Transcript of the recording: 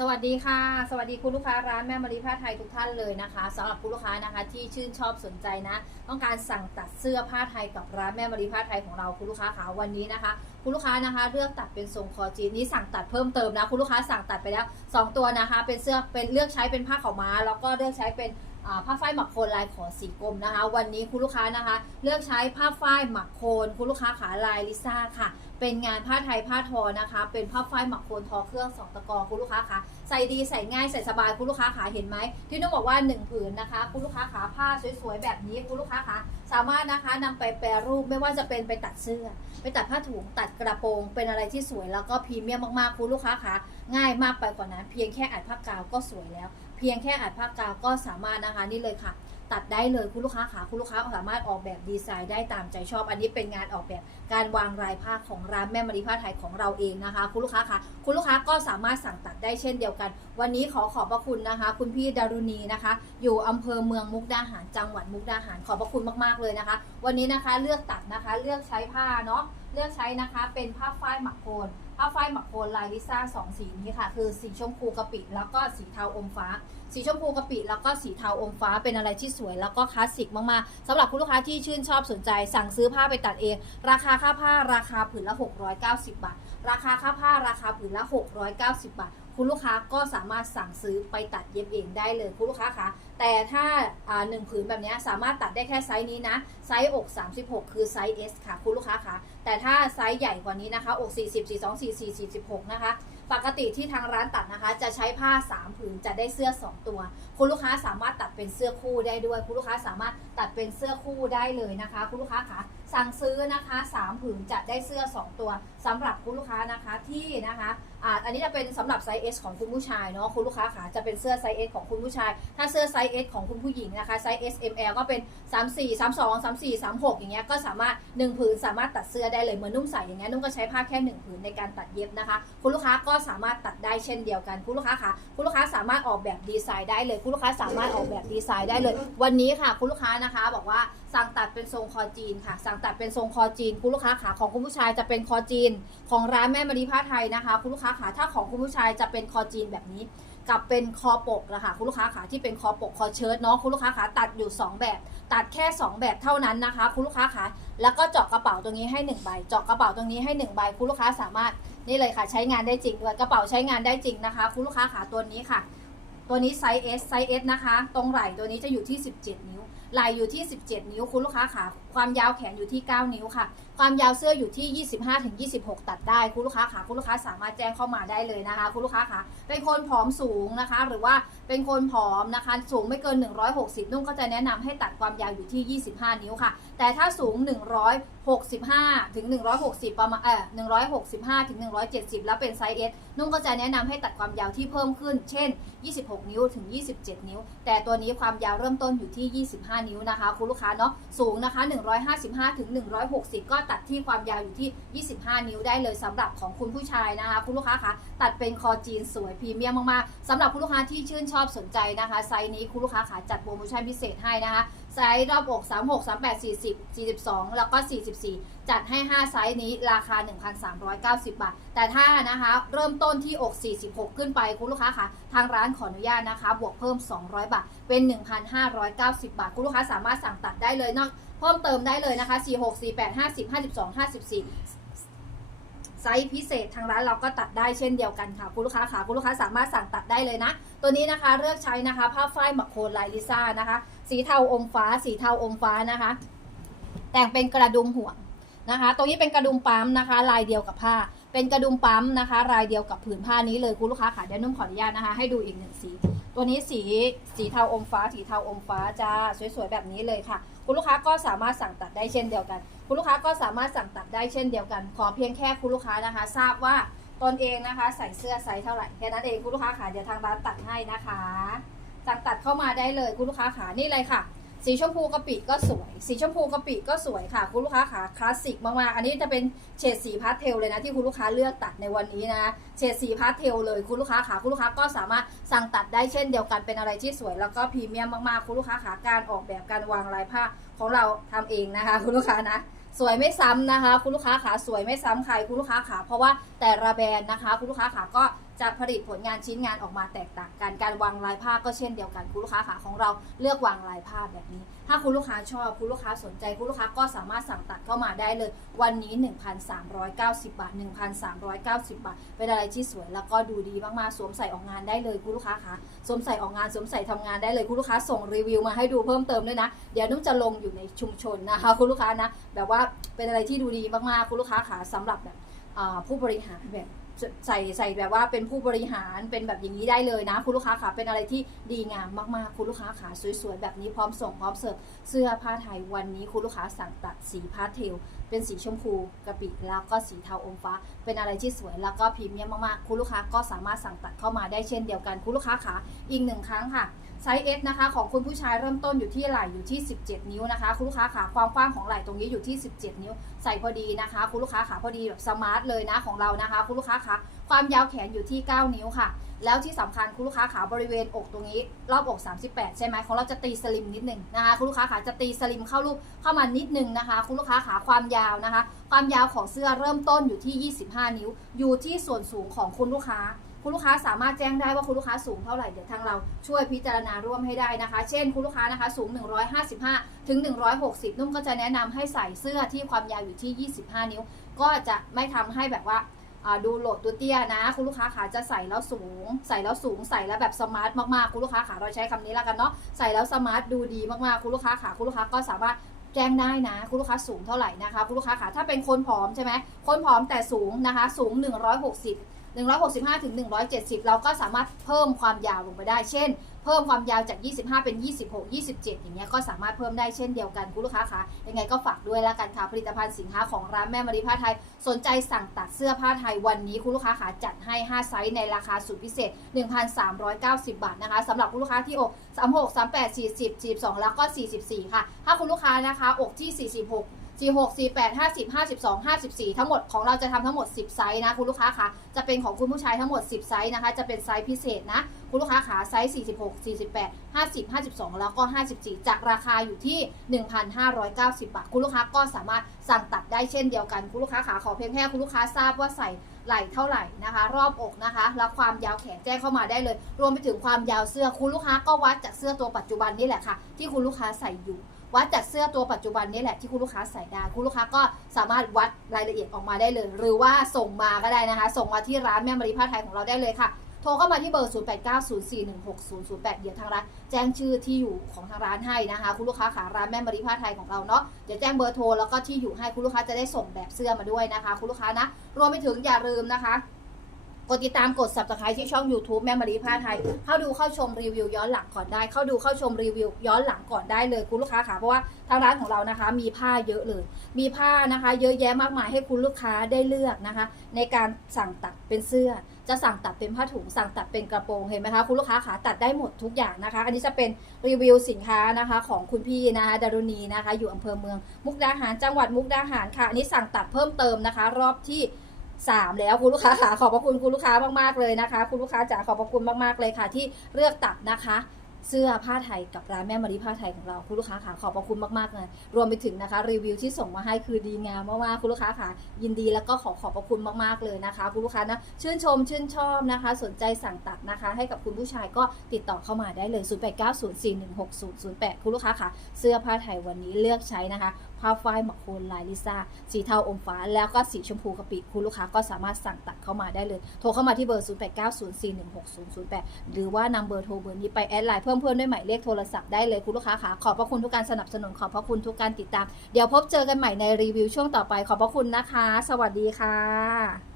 สวัสดีค่ะ สวัสดีคุณลูกค้าร้านแม่มารีผ้าไทยทุกท่านเลยนะคะสำหรับคุณลูกค้านะคะที่ชื่นชอบสนใจนะ ต้องการสั่งตัดเสื้อผ้าไทยกับร้านแม่มารีผ้าไทยของเราคุณลูกค้าขาวันนี้นะคะ คุณลูกค้านะคะเลือกตัดเป็นทรงคอจีนนี้สั่งตัดเพิ่มเติมนะคุณลูกค้าสั่งตัดไปแล้ว 2 ตัวนะคะ เป็นเสื้อเป็นเลือกใช้เป็นผ้าขาวม้า แล้วก็เลือกใช้เป็นผ้าฝ้ายหมักโคนลายขอสีกรมนะคะ วันนี้คุณลูกค้านะคะ เลือกใช้ผ้าฝ้ายหมักโคนคุณลูกค้าขาลายลิซ่าค่ะ เป็นงานผ้าไทยผ้าทอนะคะ เป็นผ้าฝ้ายหมักโคนทอเครื่องสองตะกอคุณลูกค้าคะใส่ดีใส่ง่ายใส่สบายคุณลูกค้าขาเห็นไหมที่ต้องบอกว่าหนึ่งผืนนะคะคุณลูกค้าขาผ้าสวยๆแบบนี้คุณลูกค้าขาสามารถนะคะนำไปแปรรูปไม่ว่าจะเป็นไปตัดเสื้อ ไปตัดผ้าถุงตัดกระโปรง เป็นอะไรที่สวยแล้วก็พรีเมียมมากๆคุณลูกค้าขาง่ายมากไปกว่านั้น เพียงแค่อัดผ้ากาวก็สวยแล้ว เพียงแค่อัดผ้ากาวก็สามารถนะคะนี่เลยค่ะ ตัดได้เลยคุณลูกค้าขาคุณลูกค้าสามารถออกแบบดีไซน์ได้ตามใจชอบ อันนี้เป็นงานออกแบบการวางรายผ้าของร้านแม่มารีผ้าไทยของเราเองนะคะ คุณลูกค้าคะคุณลูกค้าก็สามารถสั่งตัดได้เช่นเดียวกัน วันนี้ขอขอบพระคุณนะคะ คุณพี่ดารุณีนะคะ อยู่อำเภอเมืองมุกดาหารจังหวัดมุกดาหารขอบพระคุณมากๆเลยนะคะ วันนี้นะคะเลือกตัดนะคะเลือกใช้ผ้าเนาะเลือกใช้นะคะเป็นผ้าฝ้ายหมักโคน ผ้าฝ้ายหมักโคนลายลิซ่าสองสีนี้ค่ะ คือสีชมพูกะปิแล้วก็สีเทาอมฟ้าสีชมพูกะปิแล้วก็สีเทาอมฟ้าเป็นอะไรที่สวยแล้วก็คลาสสิกมากๆสำหรับคุณลูกค้าที่ชื่นชอบสนใจ สั่งซื้อผ้าไปตัดเอง ราคาค่าผ้าราคาผืนละ 690 บาท ราคาค่าผ้าราคาผืนละ 690 บาท คุณลูกค้าก็สามารถสั่งซื้อไปตัดเย็บเองได้เลยคุณลูกค้าคะแต่ถ้าาหนึ่งผืนแบบนี้สามารถตัดได้แค่ไซส์นี้นะ ไซส์อก 36 คือไซส์ S ค่ะ คุณลูกค้าคะแต่ถ้าไซส์ใหญ่กว่านี้นะคะอก40 42 44 46 นะคะ ปกติที่ทางร้านตัดนะคะ จะใช้ผ้า 3 ผืนจะได้เสื้อ 2ตัว คุณลูกค้าสามารถตัดเป็นเสื้อคู่ได้ด้วย คุณลูกค้าสามารถตัดเป็นเสื้อคู่ได้เลยนะคะ คุณลูกค้าคะสั่งซื้อนะคะ3ผืนจะได้เสื้อ 2 ตัวสำหรับคุณลูกค้านะคะที่นะคะ อ่าอันนี้จะเป็นสำหรับไซส์ S ของคุณผู้ชายเนาะคุณลูกค้าคะจะเป็นเสื้อไซส์ S ของคุณผู้ชาย ถ้าเสื้อไซส์ S ของคุณผู้หญิงนะคะไซส์ S M L ก็เป็น 3 4 3 2 3 4 3 6 อย่างเงี้ยก็สามารถ1ผืนสามารถตัดเสื้อได้เลยเหมือนนุ่มใส่อย่างเงี้ยนุ่มก็ใช้ผ้าแค่1ผืนในการตัดเย็บนะคะ คุณลูกค้าก็สามารถตัดได้เช่นเดียวกันคุณลูกค้าคะคุณลูกค้าสามารถออกแบบดีไซน์ได้เลยคุณลูกค้าสามารถออกแบบดีไซน์ได้เลย วันนี้ค่ะคุณลูกค้านะคะบอกว่าสั่งตัดเป็นทรงคอจีนค่ะ สั่งตัดเป็นทรงคอจีนคุณลูกค้าขาของคุณผู้ชายจะเป็นคอจีน ของร้านแม่มารีผ้าไทยนะคะคุณลูกค้าขาถ้าของคุณผู้ชายจะเป็นคอจีนแบบนี้ กับเป็นคอปกนะคะคุณลูกค้าขาที่เป็นคอปกคอเชิ้ตเนาะคุณลูกค้าขาตัดอยู่ 2 แบบ ตัดแค่ 2 แบบเท่านั้นนะคะ คุณลูกค้าขาแล้วก็เจาะกระเป๋าตรงนี้ให้1ใบเจาะกระเป๋าตรงนี้ให้1ใบคุณลูกค้าสามารถนี่เลยค่ะ ใช้งานได้จริงด้วยกระเป๋าใช้งานได้จริงนะคะ คุณลูกค้าขาตัวนี้ค่ะ ตัวนี้ไซส์ S ไซส์ S นะคะ ตรงไหล่ตัวนี้จะอยู่ที่ 17 นิ้ว ไหล่อยู่ที่ 17 นิ้วคุณลูกค้าขาความยาวแขนอยู่ที่ 9 นิ้วค่ะ ความยาวเสื้ออยู่ที่ 25ถึง26 ตัดได้คุณลูกค้าขาคุณลูกค้าสามารถแจ้งเข้ามาได้เลยนะคะ คุณลูกค้าขาเป็นคนผอมสูงนะคะ หรือว่าเป็นคนผอมนะคะ สูงไม่เกิน 160 นุ่งก็จะแนะนำให้ตัดความยาวอยู่ที่ 25 นิ้วค่ะ แต่ถ้าสูง 100 65- ถึง160 ประมาณเออ165ถึง170 แล้วเป็นไซส์ S นุ่งก็จะแนะนำให้ตัดความยาวที่เพิ่มขึ้น เช่น 26 นิ้วถึง 27 นิ้ว แต่ตัวนี้ความยาวเริ่มต้นอยู่ที่ 25 นิ้วนะคะ คุณลูกค้าเนาะสูงนะคะ 155ถึง160 ก็ตัดที่ความยาวอยู่ที่ 25 นิ้วได้เลยสำหรับของคุณผู้ชายนะคะ คุณลูกค้าคะตัดเป็นคอจีนสวยพรีเมียมมากๆสำหรับคุณลูกค้าที่ชื่นชอบสนใจนะคะ ไซส์นี้คุณลูกค้าขาจัดโปรโมชั่นพิเศษให้นะคะ ไซส์รอบอก 36 38 40 42 แล้วก็ 44 จัดให้ 5 ไซส์นี้ราคา 1,390 บาท แต่ถ้านะคะเริ่มต้นที่อก 46 ขึ้นไปคุณลูกค้าคะทางร้านขออนุญาตนะคะ บวกเพิ่ม 200 บาท เป็น 1,590 บาท คุณลูกค้าสามารถสั่งตัดได้เลยนอกเพิ่มเติมได้เลยนะคะ 46 48 50 52 54ไซส์พิเศษทางร้านเราก็ตัดได้เช่นเดียวกันค่ะคุณลูกค้าค่ะคุณลูกค้าสามารถสั่งตัดได้เลยนะ ตัวนี้นะคะเลือกใช้นะคะ ผ้าฝ้ายหมักโคนลายลิซ่านะคะ สีเทาอมฟ้า สีเทาอมฟ้านะคะ แต่งเป็นกระดุมห่วงนะคะ ตรงนี้เป็นกระดุมปั๊มนะคะ ลายเดียวกับผ้า เป็นกระดุมปั๊มนะคะ ลายเดียวกับผืนผ้านี้เลยคุณลูกค้าค่ะเดี๋ยวนุ่มขออนุญาตนะคะ ให้ดูอีกหนึ่งสี ตัวนี้สีสีเทาอมฟ้า สีเทาอมฟ้าจ้าสวยๆแบบนี้เลยค่ะ คุณลูกค้าก็สามารถสั่งตัดได้เช่นเดียวกัน คุณลูกค้าก็สามารถสั่งตัดได้เช่นเดียวกัน ขอเพียงแค่คุณลูกค้านะคะ ทราบว่าตนเองนะคะ ใส่เสื้อไซส์เท่าไหร่แค่นั้นเองคุณลูกค้าขาเดี๋ยวทางร้านตัดให้นะคะ สั่งตัดเข้ามาได้เลยคุณลูกค้าขานี่เลยค่ะ สีชมพูกะปิก็สวย สีชมพูกะปิก็สวยค่ะ คุณลูกค้าขาคลาสสิกมากๆอันนี้จะเป็นเฉดสีพาสเทลเลยนะที่คุณลูกค้าเลือกตัดในวันนี้นะเฉดสีพาสเทลเลยคุณลูกค้าขาคุณลูกค้าก็สามารถสั่งตัดได้เช่นเดียวกันเป็นอะไรที่สวย แล้วก็พรีเมียมมากๆคุณลูกค้าขาการออกแบบการวางลายผ้าของเราทำเองนะคะ คุณลูกค้านะสวยไม่ซ้ำนะคะ คุณลูกค้าขาสวยไม่ซ้ำใครคุณลูกค้าขาเพราะว่าแต่ละแบรนด์นะคะ คุณลูกค้าขาก็ จะผลิตผลงานชิ้นงานออกมาแตกต่างกัน การวางลายผ้าก็เช่นเดียวกันคุณลูกค้าขาของเราเลือกวางลายผ้าแบบนี้ ถ้าคุณลูกค้าชอบคุณลูกค้าสนใจคุณลูกค้าก็สามารถสั่งตัดเข้ามาได้เลย วันนี้ 1,390 บาท 1,390 บาท เป็นอะไรที่สวยแล้วก็ดูดีมากๆสวมใส่ออกงานได้เลยคุณลูกค้าคะสวมใส่ออกงานสวมใส่ทำงานได้เลยคุณลูกค้าส่งรีวิวมาให้ดูเพิ่มเติมด้วยนะเดี๋ยวนุ่มจะลงอยู่ในชุมชนนะคะคุณลูกค้านะแบบว่าเป็นอะไรที่ดูดีมากๆคุณลูกค้าขาสำหรับแบบผู้บริหารแบบ ใส่ใส่แบบว่าเป็นผู้บริหารเป็นแบบอย่างนี้ได้เลยนะ คุณลูกค้าขาเป็นอะไรที่ดีงามมากๆ คุณลูกค้าขาสวยๆแบบนี้พร้อมส่งพร้อมเสิร์ฟเสื้อผ้าไทยวันนี้คุณลูกค้าสั่งตัดสีพาสเทล เป็นสีชมพูกระปิแล้วก็สีเทาอมฟ้า เป็นอะไรที่สวยแล้วก็พรีเมียมมากๆ คุณลูกค้าก็สามารถสั่งตัดเข้ามาได้เช่นเดียวกันคุณลูกค้าขาอีกหนึ่งครั้งค่ะไซส์ S นะคะของคุณผู้ชายเริ่มต้นอยู่ที่ไหล่อยู่ที่ 17 นิ้วนะคะ คุณลูกค้าขาความกว้างของไหล่ตรงนี้อยู่ที่ 17 นิ้ว ใส่พอดีนะคะ คุณลูกค้าขาพอดีแบบสมาร์ทเลยนะของเรานะคะ คุณลูกค้าขาความยาวแขนอยู่ที่ 9 นิ้วค่ะ แล้วที่สำคัญคุณลูกค้าขาบริเวณอกตรงนี้รอบอก 38 ใช่ไหมของเราจะตีสลิมนิดนึงนะคะคุณลูกค้าขาจะตีสลิมเข้ารูปเข้ามานิดนึงนะคะ คุณลูกค้าขาความยาวนะคะ ความยาวของเสื้อเริ่มต้นอยู่ที่ 25 นิ้ว อยู่ที่ส่วนสูงของคุณลูกค้า คุณลูกค้าสามารถแจ้งได้ว่าคุณลูกค้าสูงเท่าไหร่เดี๋ยวทางเราช่วยพิจารณาร่วมให้ได้นะคะ เช่นคุณลูกค้านะคะสูง 155 ถึง 160 นุ่มก็จะแนะนำให้ใส่เสื้อที่ความยาวอยู่ที่ 25 นิ้ว ก็จะไม่ทำให้แบบว่า ดูโหลดตัวเตี้ยนะ คุณลูกค้าขาจะใส่แล้วสูง ใส่แล้วสูงใส่แล้วแบบสมาร์ทมากๆคุณลูกค้าขาเราใช้คำนี้แล้วกันเนาะใส่แล้วสมาร์ทดูดีมากๆคุณลูกค้าขาคุณลูกค้าก็สามารถแจ้งได้นะ คุณลูกค้าสูงเท่าไหร่นะคะคุณลูกค้าขาถ้าเป็นคนผอมใช่ไหมคนผอมแต่สูงนะคะ สูง 160 165ถึง170 เราก็สามารถเพิ่มความยาวลงไปได้ เช่นเพิ่มความยาวจาก 25 เป็น 26 27 อย่างเงี้ยก็สามารถเพิ่มได้เช่นเดียวกันคุณลูกค้าคะยังไงก็ฝากด้วยแล้วกันค่ะผลิตภัณฑ์สินค้าของร้านแม่มารีผ้าไทย สนใจสั่งตัดเสื้อผ้าไทยวันนี้คุณลูกค้าขาจัดให้ 5 ไซส์ในราคาสุดพิเศษ 1,390 บาทนะคะสำหรับคุณลูกค้าที่อก 36 38 40 42 แล้วก็ 44 ค่ะ ถ้าคุณลูกค้านะคะอกที่ 46 46 48 50 52 54 ทั้งหมดของเราจะทำทั้งหมด 10 ไซส์นะคุณลูกค้าคะจะเป็นของคุณผู้ชายทั้งหมด 10 ไซส์นะคะ จะเป็นไซส์พิเศษนะ คุณลูกค้าขาไซส์ 46 48 50 52 แล้วก็ 54 จากราคาอยู่ที่ 1,590 บาท คุณลูกค้าก็สามารถสั่งตัดได้เช่นเดียวกัน คุณลูกค้าขาขอเพียงแค่คุณลูกค้าทราบว่าใส่ไหล่เท่าไหร่นะคะ รอบอกนะคะ แล้วความยาวแขนแจ้งเข้ามาได้เลย รวมไปถึงความยาวเสื้อคุณลูกค้าก็วัดจากเสื้อตัวปัจจุบันนี่แหละค่ะ ที่คุณลูกค้าใส่อยู่ วัดจากเสื้อตัวปัจจุบันนี่แหละที่คุณลูกค้าใส่ได้คุณลูกค้าก็สามารถวัดรายละเอียดออกมาได้เลย หรือว่าส่งมาก็ได้นะคะ ส่งมาที่ร้านแม่มารีผ้าไทยของเราได้เลยค่ะโทรเข้ามาที่เบอร์ 0890416008 เดี๋ยวทางร้านแจ้งชื่อที่อยู่ของทางร้านให้นะคะ คุณลูกค้าขาร้านแม่มารีผ้าไทยของเราเนาะ เดี๋ยวแจ้งเบอร์โทรแล้วก็ที่อยู่ให้คุณลูกค้าจะได้ส่งแบบเสื้อมาด้วยนะคะ คุณลูกค้านะ รวมไปถึงอย่าลืมนะคะ กดติดตามกด subscribe ที่ช่อง YouTube แม่มารีผ้าไทย เข้าดูเข้าชมรีวิวย้อนหลังก่อนได้ เข้าดูเข้าชมรีวิวย้อนหลังก่อนได้เลยคุณลูกค้าค่ะ เพราะว่าทางร้านของเรานะคะ มีผ้าเยอะเลย มีผ้านะคะ เยอะแยะมากมายให้คุณลูกค้าได้เลือกนะคะ ในการสั่งตัดเป็นเสื้อ จะสั่งตัดเป็นผ้าถุง สั่งตัดเป็นกระโปรงเห็นไหมคะคุณลูกค้าขาตัดได้หมดทุกอย่างนะคะ อันนี้จะเป็นรีวิวสินค้านะคะ ของคุณพี่นะคะดารุณีนะคะ อยู่อำเภอเมือง มุกดาหารจังหวัดมุกดาหารค่ะอันนี้สั่งตัดเพิ่มเติมนะคะ รอบที่ สามแล้วคุณลูกค้าค่ะขอบพระคุณคุณลูกค้ามากๆเลยนะคะ คุณลูกค้าจ๋าขอบพระคุณมากๆเลยค่ะ ที่เลือกตัดนะคะเสื้อผ้าไทยกับร้านแม่มารีผ้าไทยของเราคุณลูกค้าค่ะขอบพระคุณมากๆเลยรวมไปถึงนะคะ รีวิวที่ส่งมาให้คือดีงามมากๆคุณลูกค้าค่ะยินดีแล้วก็ขอขอบพระคุณมากๆเลยนะคะ คุณลูกค้านะชื่นชมชื่นชอบนะคะ สนใจสั่งตัดนะคะ ให้กับคุณผู้ชายก็ติดต่อเข้ามาได้เลย 0890416008 คุณลูกค้าค่ะเสื้อผ้าไทยวันนี้เลือกใช้นะคะ ผ้าฝ้ายหมอกโคนลายลิซ่าสีเทาอมฟ้า แล้วก็สีชมพูกะปิคุณลูกค้าก็สามารถสั่งตัดเข้ามาได้เลย โทรเข้ามาที่เบอร์ 0890416008 หรือว่านำเบอร์โทรเบอร์นี้ไปแอดไลน์เพิ่มเพื่อนด้วยหมายเลขโทรศัพท์ได้เลยคุณลูกค้าค่ะขอบพระคุณทุกการสนับสนุนขอบพระคุณทุกการติดตาม เดี๋ยวพบเจอกันใหม่ในรีวิวช่วงต่อไปขอบพระคุณนะคะ สวัสดีค่ะ